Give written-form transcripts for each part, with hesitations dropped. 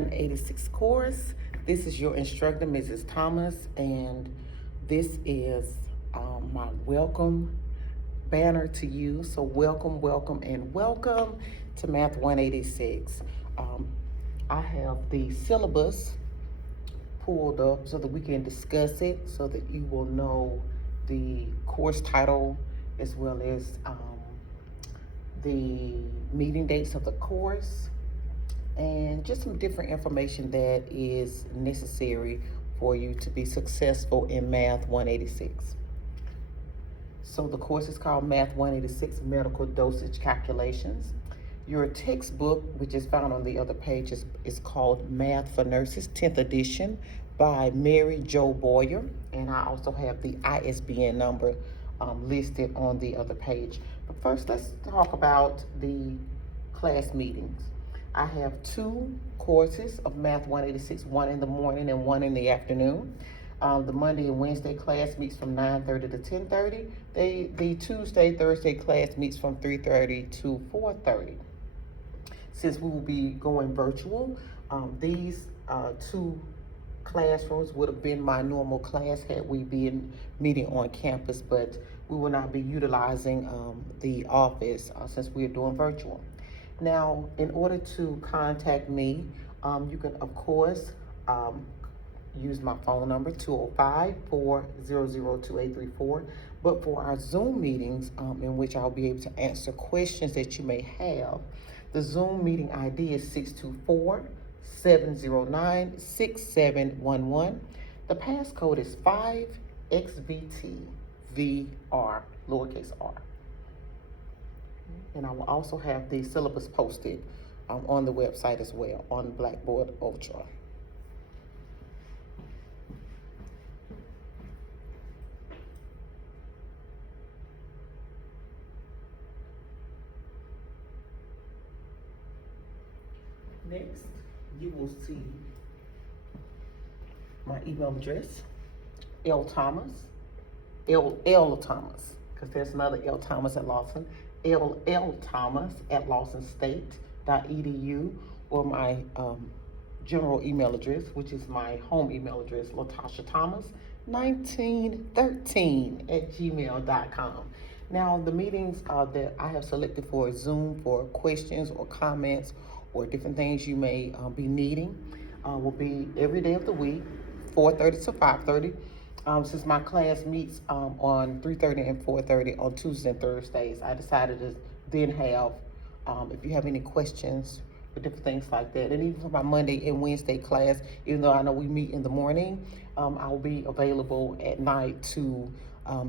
186 course. This is your instructor, Mrs. Thomas, and this is my welcome banner to you. So welcome, welcome, and welcome to Math 186. I have the syllabus pulled up so that we can discuss it, so that you will know the course title as well as the meeting dates of the course, and just some different information that is necessary for you to be successful in Math 186. So the course is called Math 186 Medical Dosage Calculations. Your textbook, which is found on the other page, is called Math for Nurses, 10th edition by Mary Jo Boyer. And I also have the ISBN number listed on the other page. But first, let's talk about the class meetings. I have two courses of Math 186, one in the morning and one in the afternoon. The Monday and Wednesday class meets from 9:30 to 10:30. The Tuesday, Thursday class meets from 3:30 to 4:30. Since we will be going virtual, these two classrooms would have been my normal class had we been meeting on campus, but we will not be utilizing the office since we are doing virtual. Now, in order to contact me, you can, of course, use my phone number, 205-400-2834. But for our Zoom meetings, in which I'll be able to answer questions that you may have, the Zoom meeting ID is 624-709-6711. The passcode is 5XVTVR, lowercase r. And I will also have the syllabus posted on the website as well, on Blackboard Ultra. Next, you will see my email address, L Thomas, because there's another L Thomas at Lawson, L Thomas at lawsonstate.edu, or my general email address, which is my home email address, LatashaThomas1913@gmail.com. Now, the meetings that I have selected for Zoom for questions or comments or different things you may be needing will be every day of the week, 4:30 to 5:30. Since my class meets on 3:30 and 4:30 on Tuesdays and Thursdays, I decided to then have, if you have any questions or different things like that, and even for my Monday and Wednesday class, even though I know we meet in the morning, I will be available at night to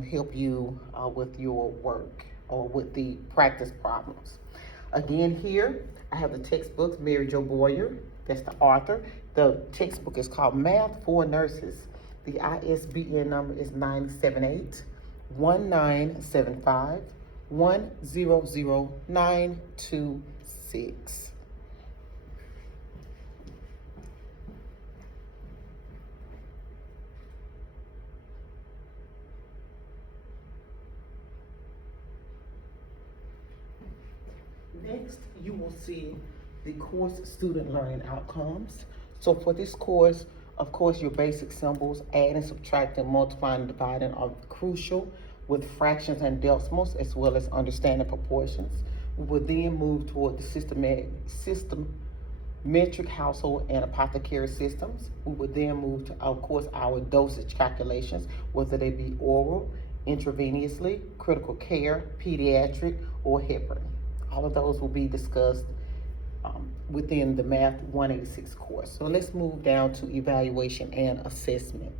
help you with your work or with the practice problems. Again, here I have the textbooks, Mary Jo Boyer, that's the author. The textbook is called Math for Nurses. The ISBN number is 978-1975-100926. Next, you will see the course student learning outcomes. So for this course, of course, your basic symbols, adding, subtracting, multiplying, and dividing are crucial, with fractions and decimals, as well as understanding proportions. We will then move toward the metric, household, and apothecary systems. We will then move to, of course, our dosage calculations, whether they be oral, intravenously, critical care, pediatric, or heparin. All of those will be discussed within the Math 186 course. So let's move down to evaluation and assessment.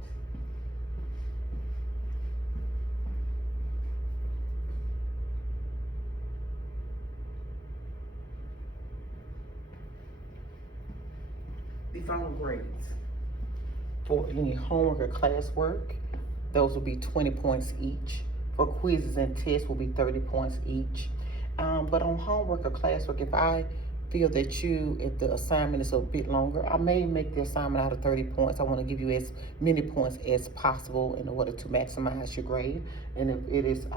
The final grades. For any homework or classwork, those will be 20 points each. For quizzes and tests will be 30 points each. But on homework or classwork, if I feel that if the assignment is a bit longer, I may make the assignment out of 30 points. I want to give you as many points as possible in order to maximize your grade. And if it is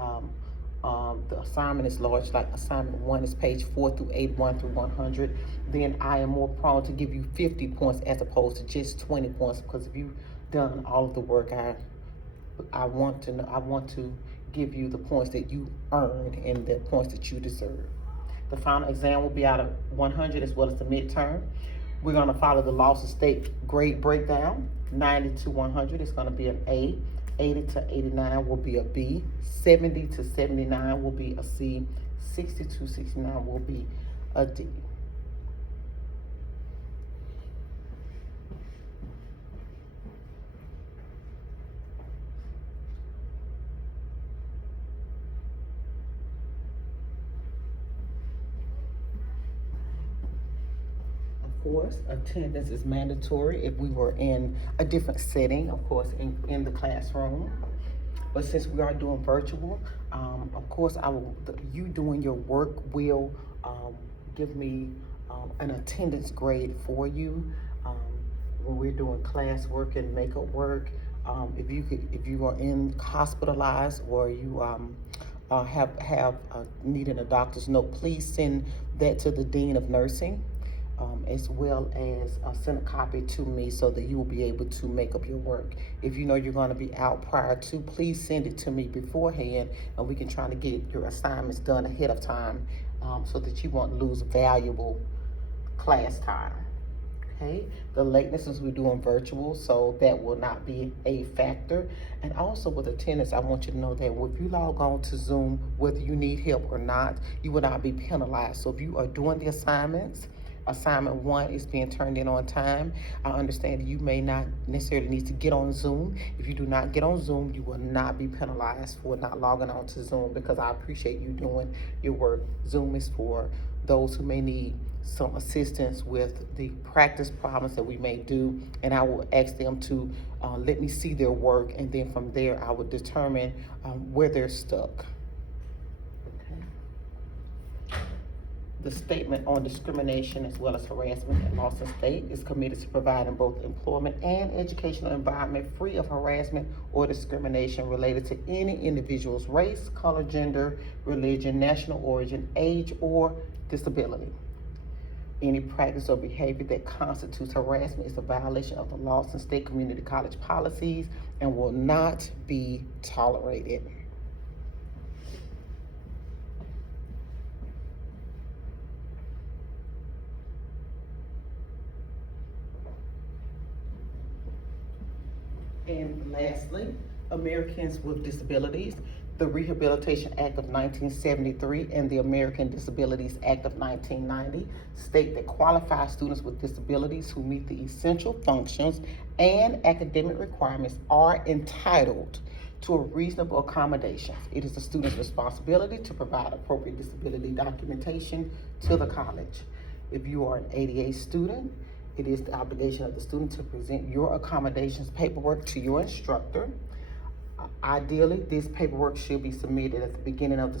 The assignment is large, like assignment 1 is page 4 through 8, 1 through 100. Then I am more prone to give you 50 points as opposed to just 20 points, because if you've done all of the work, I want to give you the points that you earned and the points that you deserve. The final exam will be out of 100 as well as the midterm. We're going to follow the Lawson State grade breakdown. 90 to 100 is going to be an A. 80 to 89 will be a B. 70 to 79 will be a C. 60 to 69 will be a D. Of course, attendance is mandatory if we were in a different setting, of course, in the classroom. But since we are doing virtual, of course, you doing your work will give me an attendance grade for you. When we're doing class work and makeup work, if you are hospitalized or you needing a doctor's note, please send that to the Dean of Nursing. As well as send a copy to me so that you will be able to make up your work. If you know you're going to be out prior to, please send it to me beforehand, and we can try to get your assignments done ahead of time so that you won't lose valuable class time. Okay, the lateness is we're doing virtual, so that will not be a factor. And also with attendance, I want you to know that if you log on to Zoom, whether you need help or not, you will not be penalized. So if you are doing the assignment 1 is being turned in on time, I understand that you may not necessarily need to get on Zoom. If you do not get on Zoom, you will not be penalized for not logging on to Zoom, because I appreciate you doing your work. Zoom is for those who may need some assistance with the practice problems that we may do, and I will ask them to let me see their work, and then from there I will determine where they're stuck. The statement on discrimination as well as harassment at Lawson State is committed to providing both employment and educational environment free of harassment or discrimination related to any individual's race, color, gender, religion, national origin, age, or disability. Any practice or behavior that constitutes harassment is a violation of the Lawson State Community College policies and will not be tolerated. And lastly, Americans with Disabilities. The Rehabilitation Act of 1973 and the American Disabilities Act of 1990 state that qualified students with disabilities who meet the essential functions and academic requirements are entitled to a reasonable accommodation. It is the student's responsibility to provide appropriate disability documentation to the college. If you are an ADA student, it is the obligation of the student to present your accommodations paperwork to your instructor. Ideally, this paperwork should be submitted at the beginning of the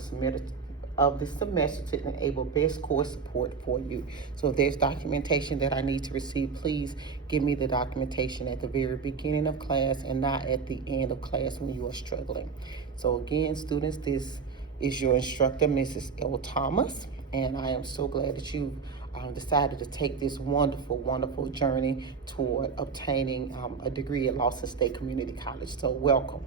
semester to enable best course support for you. So if there's documentation that I need to receive, please give me the documentation at the very beginning of class and not at the end of class when you are struggling. So again, students, this is your instructor, Mrs. L. Thomas, and I am so glad that you've decided to take this wonderful, wonderful journey toward obtaining a degree at Lawson State Community College. So welcome.